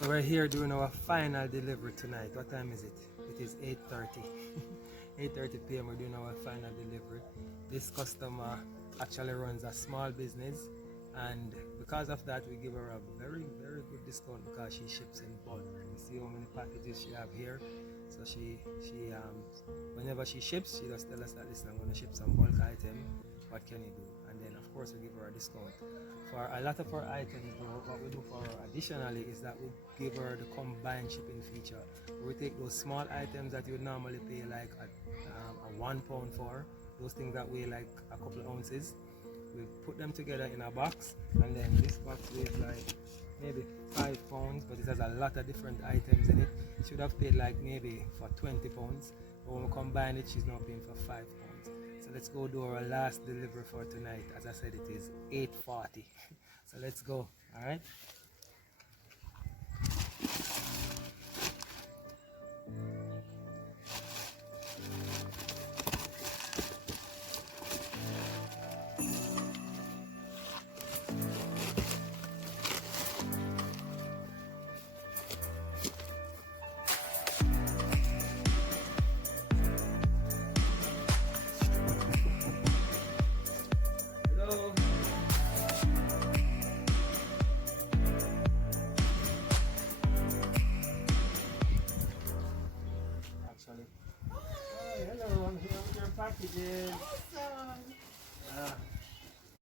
So we're here doing our final delivery tonight. What time is it? It is 8:30. 8:30 p.m. we're doing our final delivery. This customer actually runs a small business, and because of that we give her a very good discount because she ships in bulk. You see how many packages she have here. So she whenever she ships, she just tell us that, listen, I'm going to ship some bulk item, what can you do? And then of course we give her a discount. For a lot of our items, what we do for her additionally is that we give her the combined shipping feature. We take those small items that you would normally pay like a £1 for, those things that weigh like a couple of ounces. We put them together in a box, and then this box weighs like maybe £5, but it has a lot of different items in it. She would have paid like maybe for £20, but when we combine it, she's now paying for £5. So let's go do our last delivery for tonight. As I said, it is 8:40. So let's go. All right. Hello. Actually. Oh, hello. I'm here with your packages. Awesome.